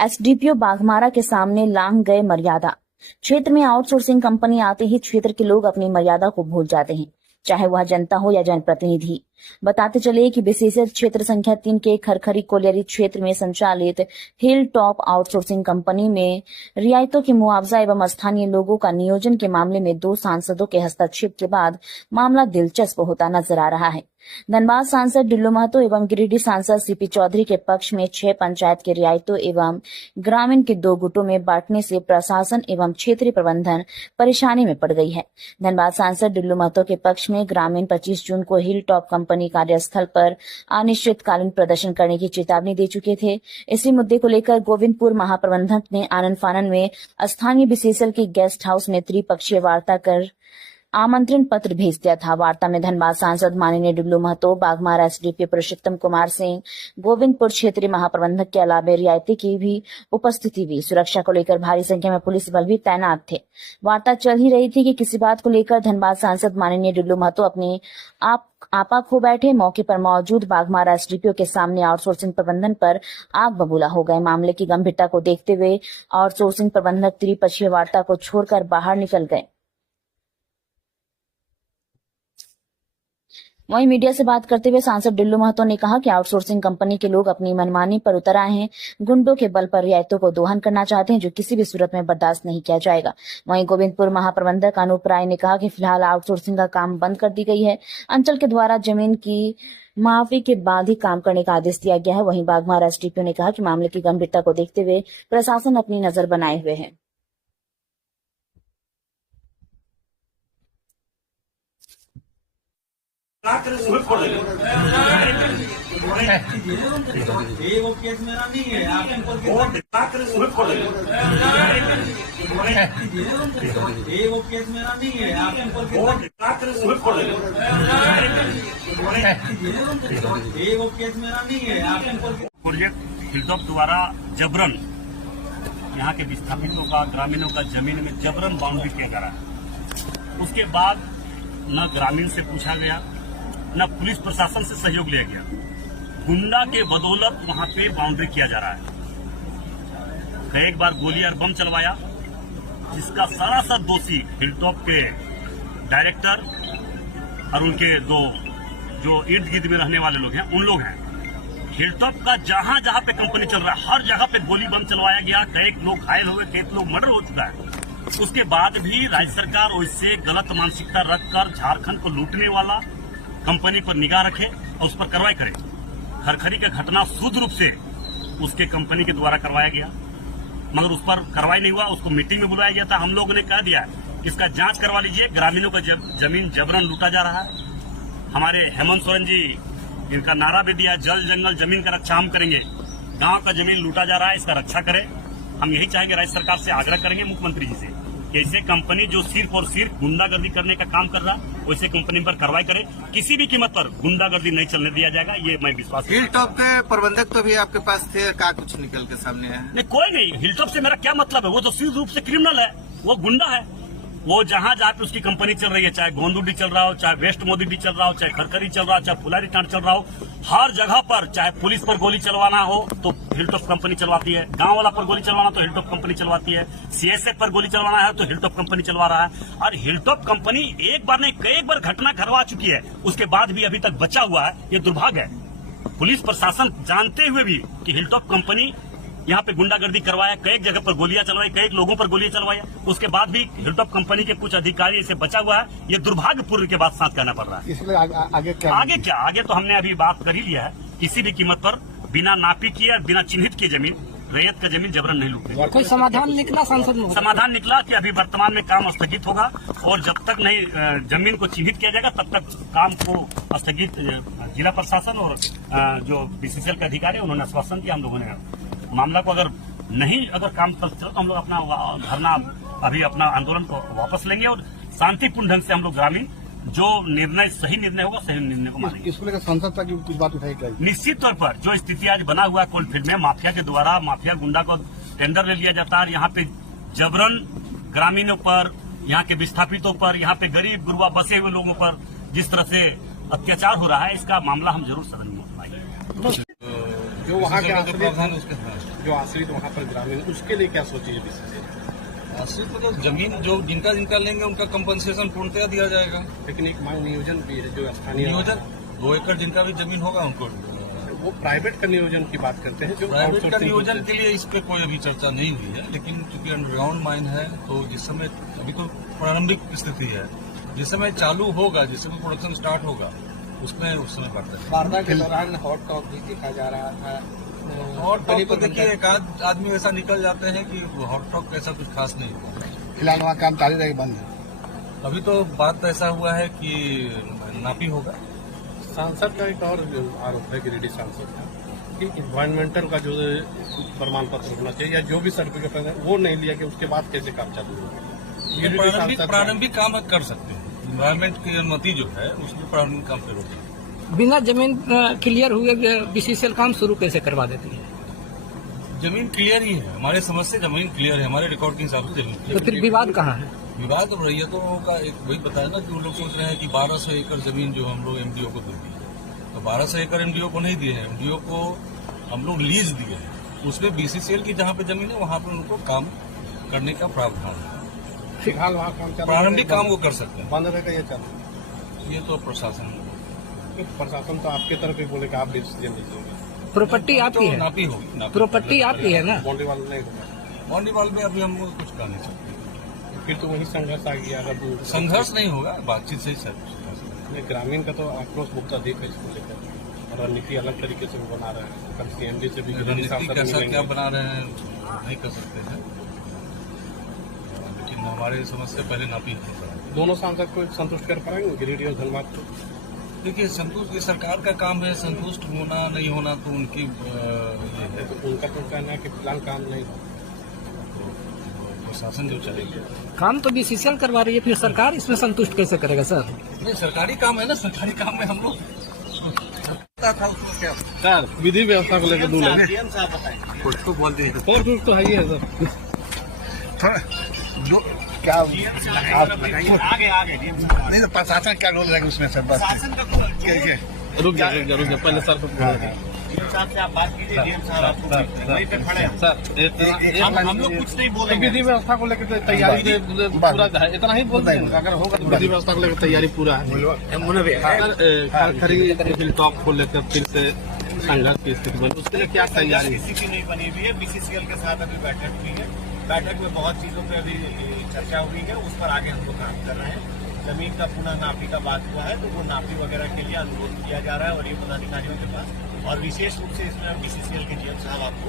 SDPO Baghmara के सामने लांघ गए मर्यादा। क्षेत्र में आउटसोर्सिंग कंपनी आते ही क्षेत्र के लोग अपनी मर्यादा को भूल जाते हैं, चाहे वह जनता हो या जनप्रतिनिधि। बताते चले कि विशेषज्ञ क्षेत्र संख्या 3 के खरखरी कोलियरी क्षेत्र में संचालित हिल टॉप आउटसोर्सिंग कंपनी में रियायतों के मुआवजा एवं स्थानीय लोगों का नियोजन के मामले में 2 सांसदों के हस्तक्षेप के बाद मामला दिलचस्प होता नजर आ रहा है। धनबाद सांसद डिल्लू महतो एवं गिरिडीह सांसद सीपी चौधरी के पक्ष में 6 पंचायत के रियायतों एवं ग्रामीण के 2 गुटों में बांटने से प्रशासन एवं क्षेत्रीय प्रबंधन परेशानी में पड़ गई है। धनबाद सांसद डिल्लू महतो के पक्ष में ग्रामीण 25 जून को हिल टॉप कंपनी कार्यस्थल पर अनिश्चितकालीन प्रदर्शन करने की चेतावनी दे चुके थे। इसी मुद्दे को लेकर गोविंदपुर महाप्रबंधक ने आनन फानन में स्थानीय विशेषज्ञ के गेस्ट हाउस में त्रिपक्षीय वार्ता कर आमंत्रण पत्र भेज दिया था। वार्ता में धनबाद सांसद माननीय डिल्लू महतो, बाघमारा एसडीपीओ पुरुषोत्तम कुमार सिंह, गोविंदपुर क्षेत्रीय महाप्रबंधक के अलावा रियायती की भी उपस्थिति हुई। सुरक्षा को लेकर भारी संख्या में पुलिस बल भी तैनात थे। वार्ता चल ही रही थी कि किसी बात को लेकर धनबाद सांसद माननीय डिल्लू महतो अपने आपा खो बैठे। मौके पर मौजूद बाघमारा एसडीपीओ के सामने आउटसोर्सिंग प्रबंधन पर आग बबूला हो गए। मामले की गंभीरता को देखते हुए आउटसोर्सिंग प्रबंधक त्रिपक्षीय वार्ता को छोड़कर बाहर निकल गए। वहीं मीडिया से बात करते हुए सांसद डिल्लू महतो ने कहा कि आउटसोर्सिंग कंपनी के लोग अपनी मनमानी पर उतर आए हैं, गुंडों के बल पर रियायतों को दोहन करना चाहते हैं, जो किसी भी सूरत में बर्दाश्त नहीं किया जाएगा। वहीं गोविंदपुर महाप्रबंधक अनूप राय ने कहा कि फिलहाल आउटसोर्सिंग का काम बंद कर दी गई है। अंचल के द्वारा जमीन की माफी के बाद ही काम करने का आदेश दिया गया है। वहीं बाघमारा एसडीपीओ ने कहा कि मामले की गंभीरता को देखते हुए प्रशासन अपनी नजर बनाए हुए है। वो केस मेरा नहीं है, आप वो केस मेरा नहीं है, आप वो केस मेरा नहीं है। प्रोजेक्ट हिलटॉप द्वारा जबरन यहाँ के विस्थापितों का, ग्रामीणों का जमीन में जबरन बाउंड्री किया जा रहा है। उसके बाद न ग्रामीण से पूछा गया, न पुलिस प्रशासन से सहयोग लिया गया। गुंडा के बदौलत वहां पे बाउंड्री किया जा रहा है। कई बार गोली और बम चलवाया, जिसका सरासर दोषी हिलटॉप के डायरेक्टर और उनके 2 जो इर्द गिर्द में रहने वाले लोग हैं, उन लोग हैं। हिलटॉप का जहां जहां पे कंपनी चल रहा है, हर जगह पे गोली बम चलवाया गया। कई लोग घायल हो गए, कई लोग मर्डर हो चुका है। उसके बाद भी राज्य सरकार वैसे गलत मानसिकता रखकर झारखंड को लूटने वाला कंपनी पर निगाह रखे और उस पर कार्रवाई करे। खरखरी का घटना शुद्ध रूप से उसके कंपनी के द्वारा करवाया गया, मगर उस पर कार्रवाई नहीं हुआ। उसको मीटिंग में बुलाया गया था। हम लोगों ने कह दिया इसका जांच करवा लीजिए। ग्रामीणों का जमीन जबरन लूटा जा रहा है। हमारे हेमंत सोरेन जी इनका नारा भी दिया, जल जंगल जमीन का रक्षा हम करेंगे। गांव का जमीन लूटा जा रहा है, इसका रक्षा करें। हम यही चाहेंगे, राज्य सरकार से आग्रह करेंगे मुख्यमंत्री जी से, ऐसे कंपनी जो सिर्फ और सिर्फ गुंडागर्दी करने का काम कर रहा, वैसे कंपनी पर कार्रवाई करे। किसी भी कीमत पर गुंडागर्दी नहीं चलने दिया जाएगा, ये मैं विश्वास करता हूं। हिलटॉप के प्रबंधक तो भी आपके पास थे, क्या कुछ निकल के सामने है? नहीं, कोई नहीं। हिलटॉप से मेरा क्या मतलब है? वो तो सिर्फ रूप से क्रिमिनल है, वो गुंडा है। वो जहां जहां पे उसकी कंपनी चल रही है, चाहे गोंदुडी चल रहा हो, चाहे वेस्ट मोदी चल रहा हो, चाहे खरखरी चल रहा हो, चाहे फुलारी टांड चल रहा हो, हर जगह पर चाहे पुलिस पर गोली चलवाना हो तो हिलटॉप कंपनी चलवाती है, गांव वाला पर गोली चलवाना तो हिलटॉप कंपनी चलवाती है, सीएसएफ पर गोली चलवाना है तो हिलटॉप कंपनी चलवा रहा है। और हिलटॉप कंपनी एक बार नहीं कई बार घटना करवा चुकी है, उसके बाद भी अभी तक बचा हुआ है। ये दुर्भाग्य है। पुलिस प्रशासन जानते हुए भी कि हिलटॉप कंपनी यहाँ पे गुंडागर्दी करवाया, कई जगह पर गोलियां चलवाई, कई लोगों पर गोलियां चलवाया, उसके बाद भी हिलटॉप कंपनी के कुछ अधिकारी इसे बचा हुआ है। ये दुर्भाग्यपूर्ण के बाद साथ कहना पड़ रहा है। इसलिए आगे क्या? आगे तो हमने अभी बात कर ही लिया है। किसी भी कीमत पर बिना नापी किए, बिना चिन्हित किए जमीन, रैयत का जमीन जबरन नहीं लूटे। कोई समाधान निकला सांसद में? समाधान निकला कि अभी वर्तमान में काम स्थगित होगा और जब तक नहीं जमीन को चिन्हित किया जाएगा तब तक काम को स्थगित। जिला प्रशासन और जो बीसीसीएल के अधिकारी उन्होंने आश्वासन दिया। हम लोगों ने मामला को अगर काम चल तो हम लोग अपना धरना, अभी अपना आंदोलन को वापस लेंगे और शांतिपूर्ण ढंग से हम लोग ग्रामीण जो निर्णय सही निर्णय होगा सही निर्णय को मानेंगे। इसको लेकर संसद तक कुछ बात उठाई क्या? निश्चित तौर पर जो स्थिति आज बना हुआ है कोलफील्ड में, माफिया के द्वारा माफिया गुंडा को टेंडर ले लिया जाता है। यहाँ पे जबरन ग्रामीणों पर, यहाँ के विस्थापितों पर, यहाँ पे गरीब गुरबा बसे हुए लोगों पर जिस तरह से अत्याचार हो रहा है, इसका मामला हम जरूर सदन में उठाएंगे। जो वहाँ के BCCL का प्रावधान आश्रित उसके साथ जो आश्रित वहाँ पर ग्रामीण उसके लिए क्या सोची है BCCL? आश्रित मतलब जमीन जो जिनका लेंगे उनका कंपनसेशन पूर्णतया दिया जाएगा। लेकिन एक मांग नियोजन भी है जो स्थानीय नियोजन 2 एकड़ जिनका भी जमीन होगा उनको वो प्राइवेट का नियोजन की बात करते हैं जो प्राइवेट का आउटसोर्सिंग नियोजन के लिए इस पे कोई अभी चर्चा नहीं हुई है, लेकिन चूंकि अंडरग्राउंड माइन है तो जिस समय अभी तो प्रारंभिक स्थिति है, जिस समय चालू होगा, जिस समय प्रोडक्शन स्टार्ट होगा उसमें उस समय बात करेंगे। वारदात के दौरान हॉट टॉप भी देखा जा रहा था हॉट टॉक तो देखिए एक आध आदमी ऐसा निकल जाते हैं कि हॉट टॉक ऐसा कुछ खास नहीं हुआ। फिलहाल वहाँ काम जारी रहेगा, बंद है। अभी तो बात ऐसा हुआ है कि नापी होगा। सांसद का एक और आरोप है गिरिडीह सांसद का कि इन्वायरमेंटल का जो प्रमाण पत्र होना चाहिए या जो भी सर्टिफिकेट है वो नहीं लिया कि उसके बाद कैसे काम चालू होगा। प्रारंभिक काम कर सकते हैं। इन्वायरमेंट की अनुमति जो है उसमें प्रारंभिक काम से रोकना। बिना जमीन क्लियर हुए BCCL काम शुरू कैसे करवा देती है? जमीन क्लियर ही है, हमारे समझ से जमीन क्लियर है, हमारे रिकॉर्ड के हिसाब से जमीन तो क्लियर फिर विवाद कहाँ है? विवाद और रैयतों का एक वही बताया ना कि वो लोग सोच रहे हैं कि 1200 एकड़ जमीन जो हम लोग MDO को दे दिए, तो 1200 एकड़ MDO को नहीं दिए हैं, MDO को हम लोग लीज दिए हैं। उसमें BCCL की जहाँ पे जमीन है वहाँ पे उनको काम करने का प्रावधान है। फिलहाल वहाँ काम चालू प्रारंभिक काम वो कर सकते हैं। बंद रहेगा या चालू? ये तो प्रशासन प्रशासन तो आपके तरफ ही बोलेगा, आप डिसीजन लीजिएगा। प्रॉपर्टी आपकी तो है, नापी होगी। प्रॉपर्टी आपकी है ना? बाउंड्री वाल नहीं होगा, बाउंड्री वाल में अभी हम लोग कुछ कर नहीं सकते। फिर तो वही संघर्ष आ गया। अगर संघर्ष नहीं होगा, बातचीत से ही सब ये ग्रामीण का तो आक्रोश बहुत अधिक है इसको लेकर, और रणनीति अलग तरीके से वो बना रहे हैं। कल CMD से भी रणनीति कैसा क्या बना रहे हैं नहीं कर सकते हैं, लेकिन हमारे समझ से पहले नापी होता है। दोनों सांसद को संतुष्ट कर पाएंगे गिरिडीह और धनबाद को? देखिए संतुष्ट ये सरकार का काम है, संतुष्ट होना नहीं होना तो उनकी ये है, तो उनका तो कहना है कि फिलहाल काम नहीं हो। प्रशासन जो चलेगी। काम तो BCCL करवा रही है, फिर सरकार इसमें संतुष्ट कैसे करेगा सर? नहीं सरकारी काम है ना, सरकारी काम में हम लोग था उसमें क्या सर विधि व्यवस्था को लेकर दूर कुछ तो बोल दिए और कुछ तो है ही है सर। जो क्या आप नहीं तो प्रशासन क्या रोल रहेगा उसमें सर? बस रुक जा पहले सर को आप बात कीजिए, DM साहब आपको वहीं पे खड़े हैं। सर हम लोग कुछ नहीं बोलेंगे। विधि व्यवस्था को लेकर तैयारी पूरा है, इतना ही बोलते हैं। अगर होगा तो विधि व्यवस्था को लेकर तैयारी पूरा है। खरीद हिलटॉप को लेकर फिर से संघर्ष की स्थिति बनी, उसके लिए क्या तैयारी? किसी की नहीं बनी हुई है। BCCL के साथ अभी बैठक हुई है, बैठक में बहुत चीजों पे अभी चर्चा हुई है, उस पर आगे हम लोग काम कर रहे हैं। जमीन का पुनः नापी का बात हुआ है, तो वो नापी वगैरह के लिए अनुरोध किया जा रहा है और ये पदाधिकारियों के पास, और विशेष रूप से इसमें BCCL के GM साहब आपको